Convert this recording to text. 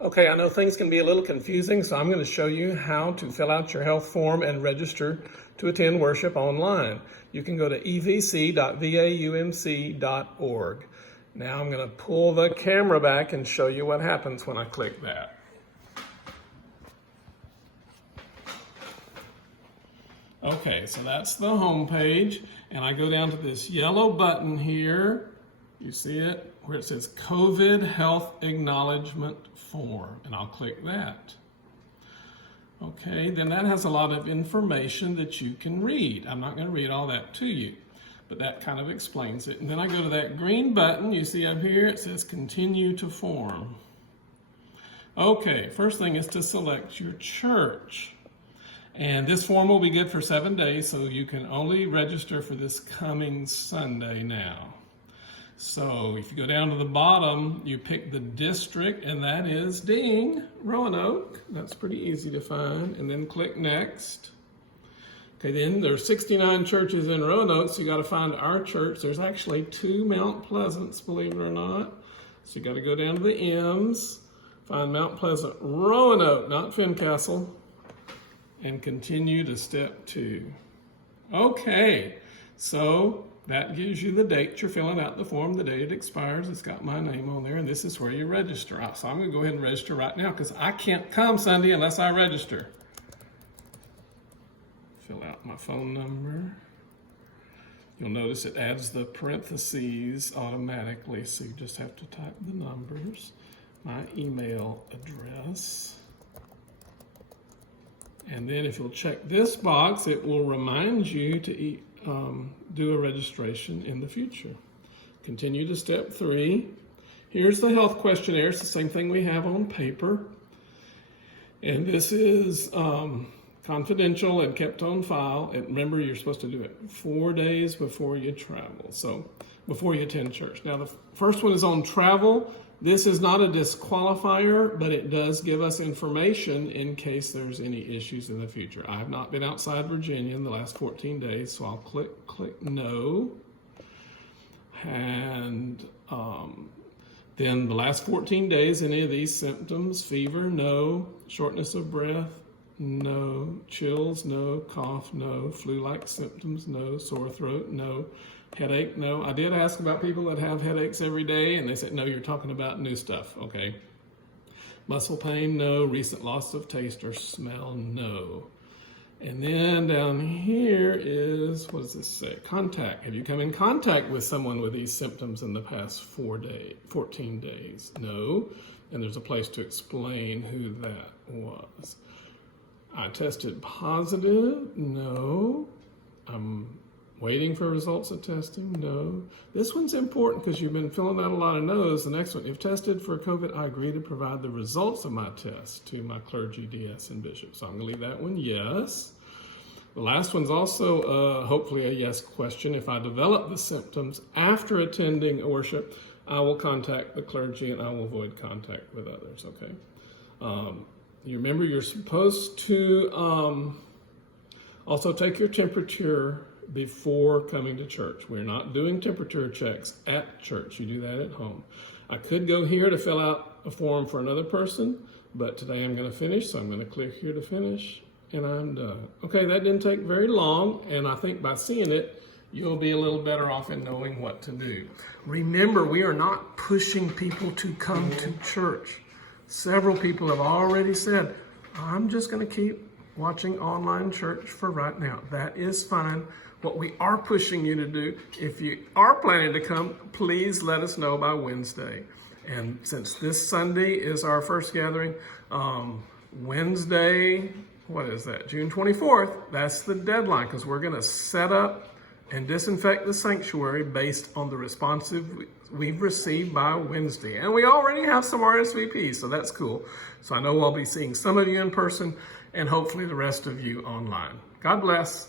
Okay, I know things can be a little confusing, so I'm going to show you how to fill out your health form and register to attend worship online. You can go to evc.vaumc.org. Now I'm going to pull the camera back and show you what happens when I click that. Okay, so that's the home page, and I go down to this yellow button here. You see it? Where it says COVID Health Acknowledgement Form, and I'll click that. Okay, then that has a lot of information that you can read. I'm not going to read all that to you, but that kind of explains it. And then I go to that green button you see up here. It says Continue to Form. Okay, first thing is to select your church. And this form will be good for 7 days, so you can only register for this coming Sunday now. So if you go down to the bottom, you pick the district, and that is, ding, Roanoke. That's pretty easy to find. And then click Next. Okay, then there's 69 churches in Roanoke, so you got to find our church. There's actually 2 Mount Pleasants, believe it or not. So you got to go down to the M's, find Mount Pleasant, Roanoke, not Fincastle, and continue to step 2. Okay, so that gives you the date you're filling out the form, the date it expires. It's got my name on there, and this is where you register. So I'm going to go ahead and register right now because I can't come Sunday unless I register. Fill out my phone number. You'll notice it adds the parentheses automatically, so you just have to type the numbers. My email address. And then if you'll check this box, it will remind you to do a registration in the future. Continue to step 3. Here's the health questionnaire. It's the same thing we have on paper. And this is confidential and kept on file. And remember, you're supposed to do it 4 days before you travel, so before you attend church. Now, the first one is on travel. This is not a disqualifier, but it does give us information in case there's any issues in the future. I have not been outside Virginia in the last 14 days, so I'll click no. And then the last 14 days, any of these symptoms: fever, no; shortness of breath, no; chills, no; cough, no; flu-like symptoms, no; sore throat, no; headache, no. I did ask about people that have headaches every day, and they said, no, you're talking about new stuff, okay. Muscle pain, no. Recent loss of taste or smell, no. And then down here is, what does this say? Contact. Have you come in contact with someone with these symptoms in the past 14 days? No. And there's a place to explain who that was. I tested positive, no. I'm waiting for results of testing, no. This one's important because you've been filling out a lot of no's. The next one, if tested for COVID, I agree to provide the results of my test to my clergy, DS, and bishop. So I'm going to leave that one yes. The last one's also hopefully a yes question. If I develop the symptoms after attending worship, I will contact the clergy and I will avoid contact with others, okay? You remember you're supposed to also take your temperature before coming to church. We're not doing temperature checks at church. You do that at home. I could go here to fill out a form for another person, but today I'm going to finish, so I'm going to click here to finish, and I'm done. Okay, that didn't take very long, and I think by seeing it, you'll be a little better off in knowing what to do. Remember, we are not pushing people to come to church. Several people have already said, I'm just going to keep watching online church for right now. That is fine. What we are pushing you to do, if you are planning to come, please let us know by Wednesday. And since this Sunday is our first gathering, Wednesday, what is that, June 24th, that's the deadline, because we're going to set up and disinfect the sanctuary based on the responses we've received by Wednesday. And we already have some RSVPs, so that's cool. So I know I'll be seeing some of you in person and hopefully the rest of you online. God bless.